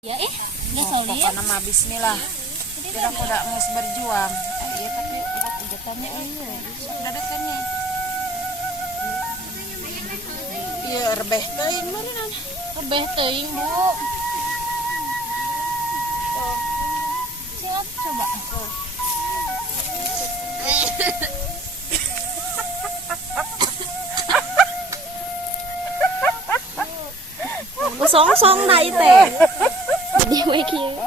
Ya pokoknya mah bismillah. Kira aku udah mau berjuang. Iya tapi udah kejatannya iya. Dadakannya. Iya rebeh teuing mana? Rebeh teuing, Bu. Oh. Siap coba. Song-song na ite. Di we kieu.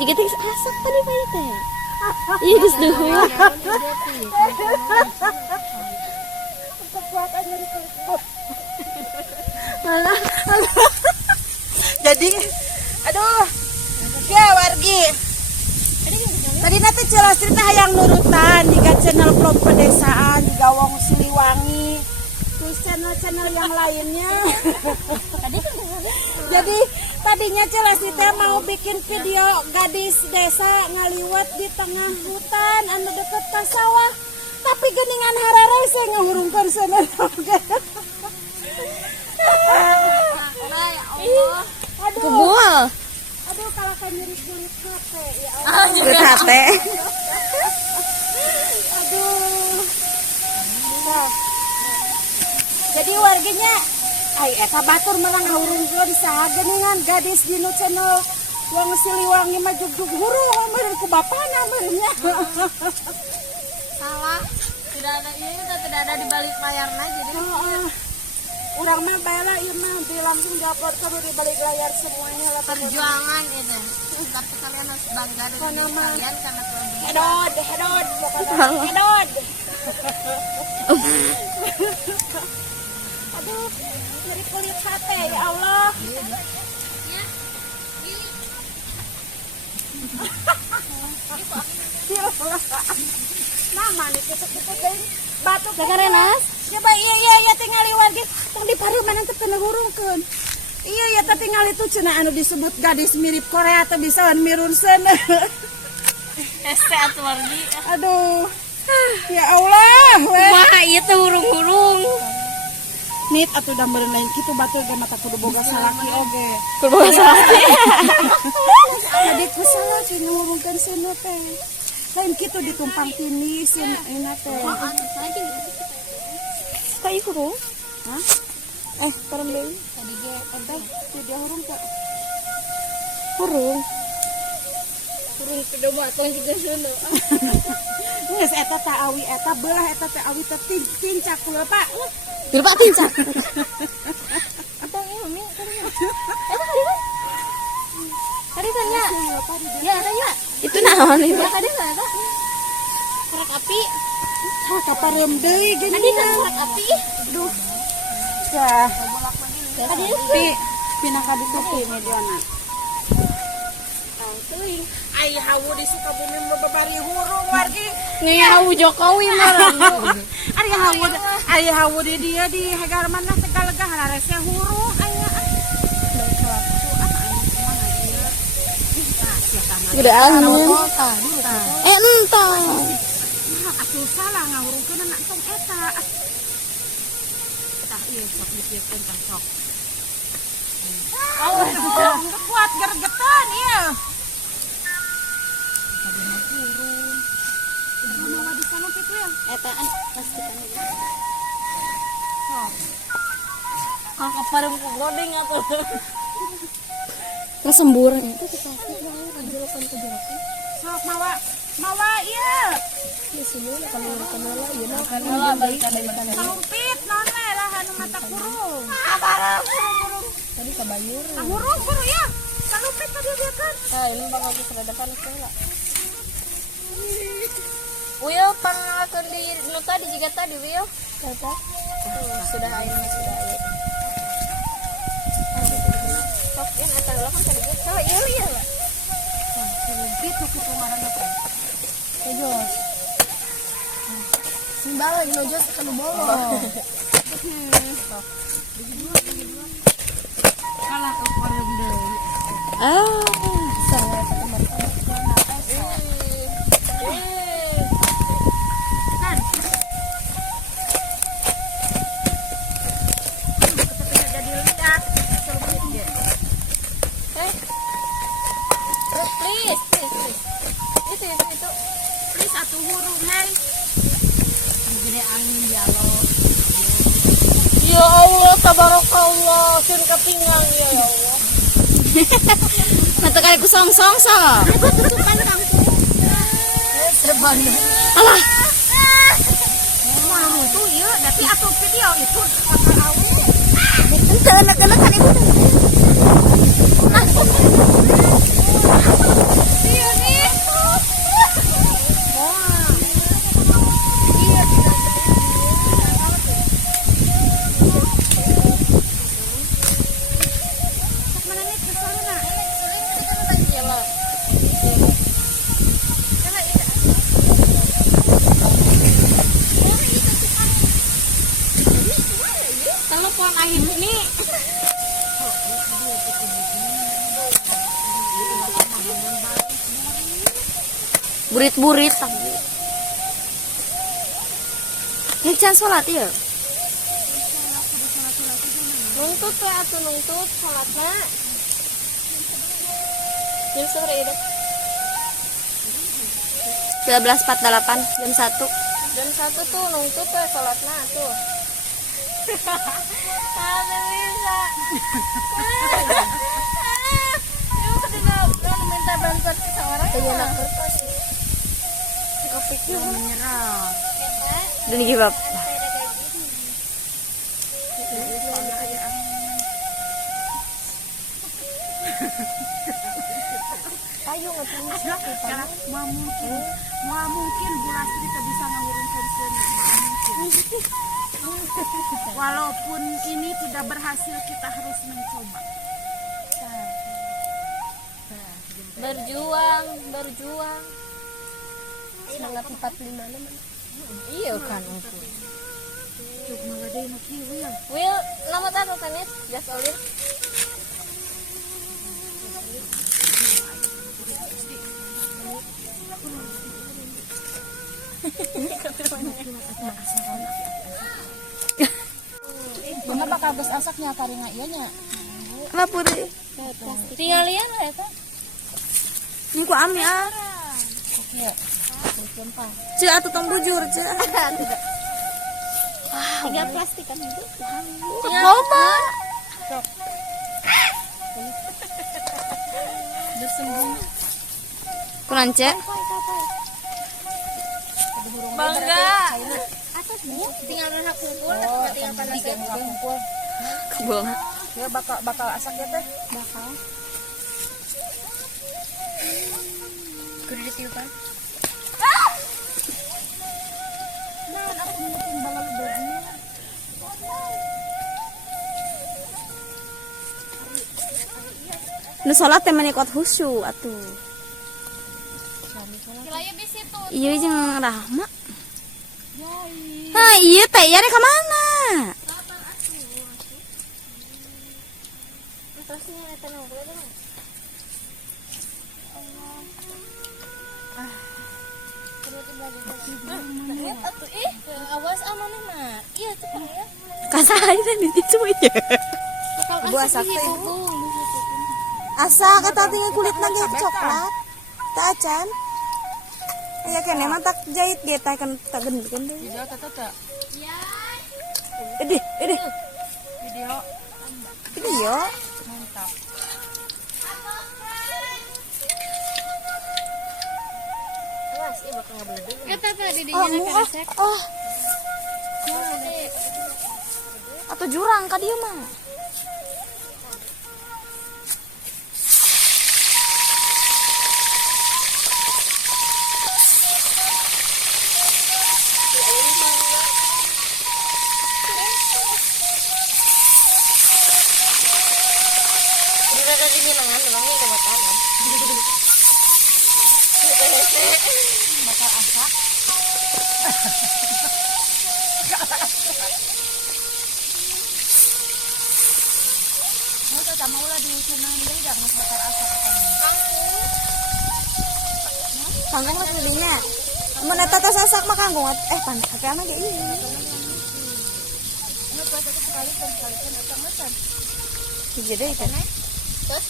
Jika teh asap tadi pa ite. Iya geus duhur. Jadi aduh. Ya wargi. Tadi nanti jelas cerita yang nurutan di channel vlog pedesaan di Gawang Siliwangi, terus channel-channel yang lainnya. Jadi tadinya jelas cerita mau bikin video gadis desa ngaliwat di tengah hutan anu deket ka sawah, tapi geningan harare saya ngahurungkeun sana. Kebul. Aduh kalau kan nyeri-nyeri hate ya Kulit hate. Aduh. Nah. Jadi warganya eta batur malah ngahurungkeun saha geuningan gadis di channel Wong Siliwangi mah jug-jug hurung meureun ku bapana meureunnya. Salah. Tidak ada di balik layarnya jadi. Urang mah bala ieu mah langsung diupload ke di balik layar semuanya lah Perjuangan itu. Tapi kalian harus bangga dengan diri kalian karena kelebihan. Hedod pokoknya hedod. Aduh, nyeri kulit hate ya Allah. Mama nih tutup-tutup deui batu Renas. coba iya tinggali wargi tong di pareuman teh teu ngurungkeun. Iya teh tinggal itu cenah anu disebut gadis mirip Korea teh bisa wan mirunseun. Hese atuh wargi. Aduh. Ya Allah, weh. Wah, ieu teh hurung-hurung. Nit atuh da meureun lain kitu batur ge mata kudu boga salaki oge. Kudu salaki. Adik ku salaki ngurungkeun seuneu teh. Lain kitu ditumpang tini sieuna teh. Kai hurung? Hah? Parem deui. Tadi ge Teh, dia hurung teh. Hurung. turun ke domba tong juga sono. Geus eta teh awi eta belah eta teh awi teh tincak kula Pak. Bil Pak tincak. Apa ieu mi? Tadi tanya. Ya, tanya. Itu naon itu? Ya tadi tanya. Korek api. Hah, kaparem deui gini. Tadi kan korek api. Duh. Dah. Tadi Pindah ka ditu mediana. teuing. Ai hawu di Sukabumi mah babari hurung wargi. Ngeu Jokowi mah. Ari hawu di dia di Hegar mana Tegalega hararese hurung aya. Gede angin. Entah. Nah, atuh salah ngahurungkeun anak tong eta. Tah ieu sok dipieun tah sok. Kuat gergetan ieu. Etaan pasti kan. Sok. Kalau parem ku godeng atuh. Terus semburan itu Sok mawa ieu. Kalau balikan dari Salumpit naon we lah anu mata kurung. tadi kabayur. Hurung buru ya. Salumpit tadi dia kan. Nah, ini bakal ke depan sekolah. Will pangakeun di nu tadi juga tadi Will. Kata. Sudah air. Sok yang atas lo kan tadi gitu. Oh iya. Salumpit tuh kumaranna teh. Jos. Simbala di Jos kan bolong. Kalah ke parem deui. salah satu tabarakallah, sun kepinggang ya Allah. Mata kali ku song-song so. Sebanyak. Alah. Mau tuh iya, tapi atuh video itu kakak awe. Ente anak-anak kan ibu. Iya nih. Telepon akhir ini. Burit-burit tapi. Ini can sholat ya? Nuntut ya atuh nuntut salatna. Jam sore itu. 12.48 jam 1. Jam 1 tuh nuntut ya salatna tuh. Ada bisa. Yuk tidak minta bantuan seseorang. Iya nak kertas. Kopi Menyerah. Dan give up. Ayo ngetulis Karena mau mungkin Bu Lastri tak bisa ngurungkan seni. Walaupun ini tidak berhasil, kita harus mencoba. berjuang semangat 45 teman. Iya kan aku. Will, nama tato tenis, just olir. Mana bakal bes asaknya karena ianya. Kenapa deh? Tinggal lihat lah ya. Ini ku ami ah. Oke. Cek atuh tong bujur cek. Tinggal plastik kan itu. Loba. Bersembunyi. Kurang cek. Bangga. Tinggal renak kumpul, tinggal panasnya. Kebong. Ya bakal asak ya teh. Bakal. Kudu ditiupan. Nah, aku mungkin balal begini. Nu salat teh menikot khusyuk atuh. Kilaya bisi tuh. Iya jeung Rahma. Nah, iya teh ya ka mana? Terusnya eta nongol dong. Lihat atuh awas amanah mah. Iya cepat ya. Kasaha tadi itu ya. Bu asak teh ibu. Asa kata tinggal kulit lagi coklat. Tak acan. Ya kene mah tak jahit ge teh kan tak gendikeun teh. Video tata. Iya. Edih. Video Video. mantap. Awas ieu bakal ngabeledeg. Kata tadi di Oh, oh. Atau jurang ka dieu mah. Ada di bilangan memang ini makanan. Bakal asak. Mau tak mau lah di sana ini jangan bakal asak kan. Kangkung lah kulinya. Mun eta teh sasak mah kangkung pan hate anak ge ieu. Ini puasa sekali kan atau makan. Hiji deui kan. Terus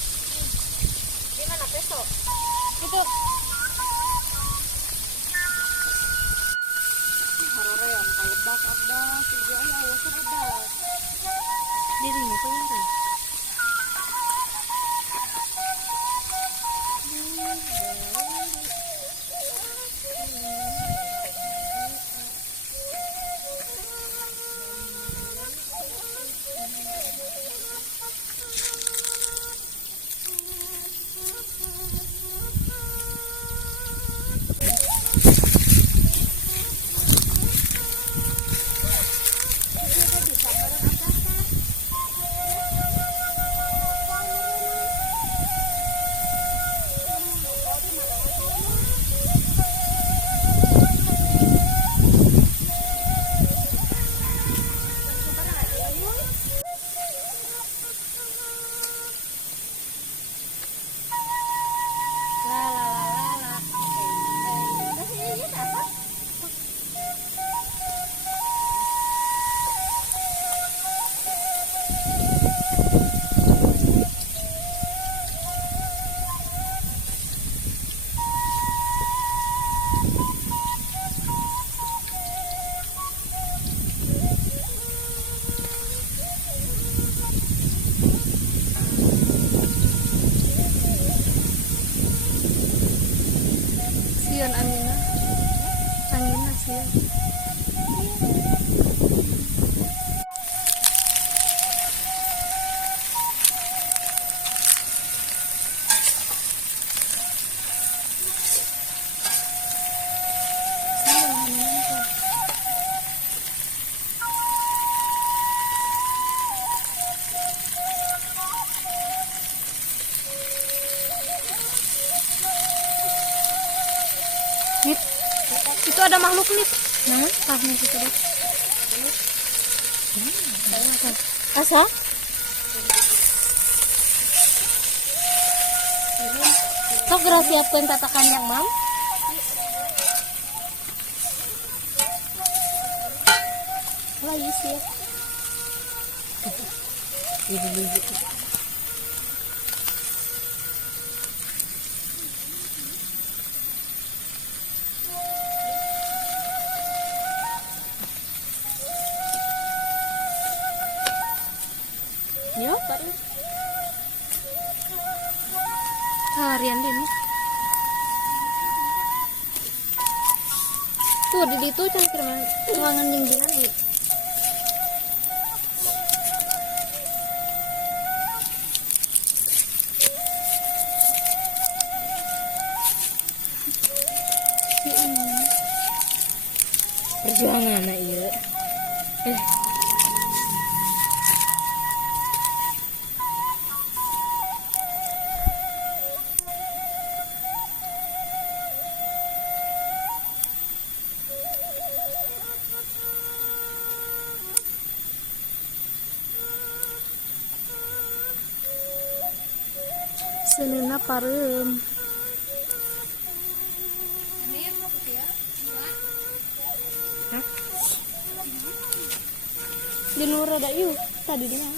di mana peso? Itu harare yang kalebak ada, tiga ya serada. ada makhluk nih. Nih situ. Asa? Sok gerak siapkan tatakan yang mam. Lah isi ya. Ya, baru. Harian ini. Tuh di situ cangkir mah ruangan dingin nih. Perjuangan anak iya. Senena parem. Di luar ada yuk tadi di mana?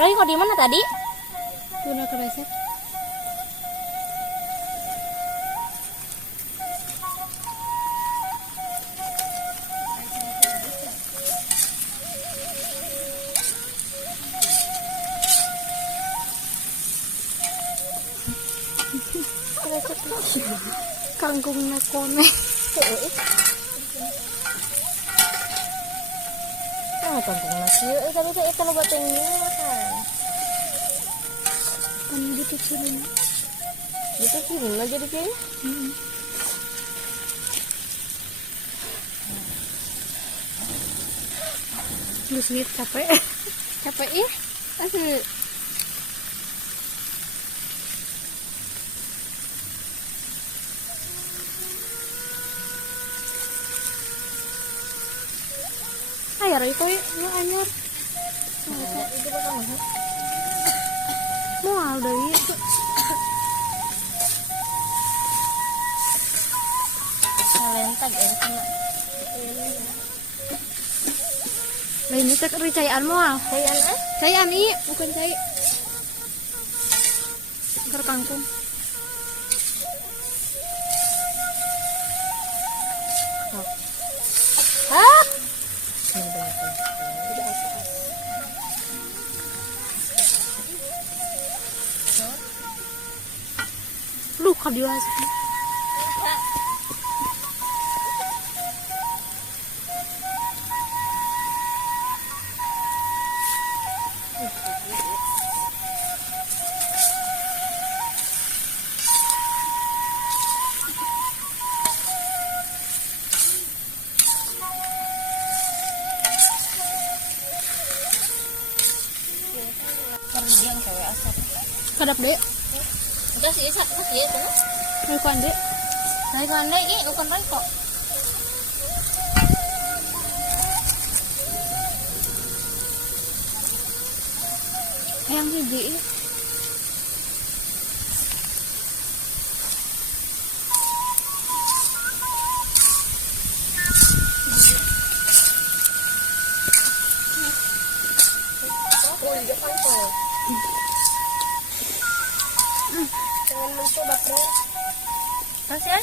Roy kok di mana tadi? Tuh udah kereset. Kangkung nakone. Kangkung nasi. Tapi kayak kalau buat yang ini makan. Kan gitu cirinya. Gitu kirim aja di sini. Lu sweet capek. Capek ya? Asli. Ayo Roy koy lu anyar. Itu bakal masuk. Mual dari. Lentag ya sama. Lah ini cek ricaian mual. Kayak eh? Caian iya, bukan cai. Ker kangkung. Hah? Lu kadiwas. Yang cewek asap. Kadap deh. Udah sih sak masih ya tuh. Bukan deh. Dari mana ini bukan kok. Yang hiji. Jangan mencoba bro. Masih ya?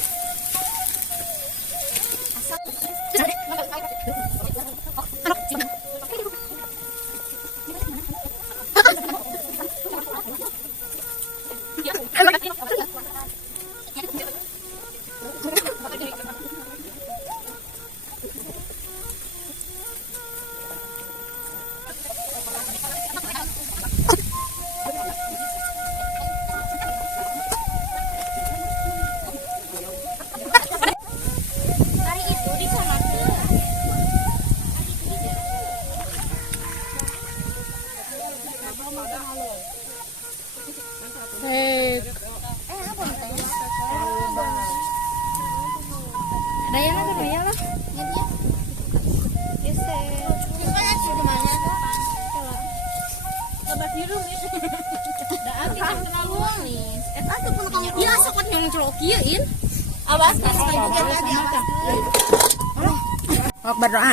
yang celok kieuin. Awas kan lagi. berdoa.